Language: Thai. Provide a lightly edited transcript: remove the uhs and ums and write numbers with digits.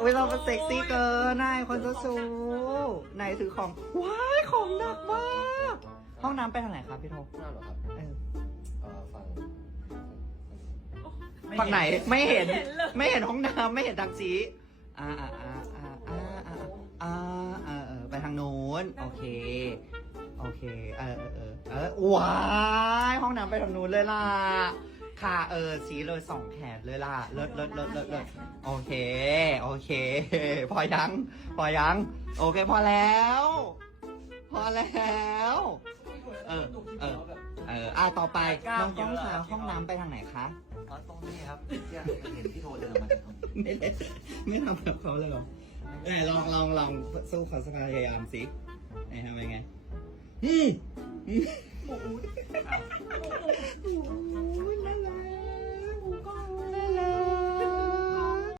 อุ้ยเราเป็นเซ็กซี่เกินนายคนเจ้าชู้นายถือของว้ายของหนักมากห้องน้ำไปทางไหนครับพี่โท หน้าเหรอครับ ฝั่ง ฝั่งไหนไม่เห็นไม่เห็นห้องน้ำไม่เห็นทางชี้ไปทางโน้นโอเคว้ายห้องน้ำไปทางนู้นเลยล่ะค่ะชี้เลย2 แขนเลยล่ะเลิศโอเคพอยังโอเคพอแล้วต่อไปน้องกล้องคะห้องน้ำไปทางไหนคะ ตรงนี้ครับที่เห็นพี่โทรเดินมาจากตรงนี้ ไม่ทำแบบเขาเลยเหรอลองสู้เขาสักพยายามสิไหนทำยังไง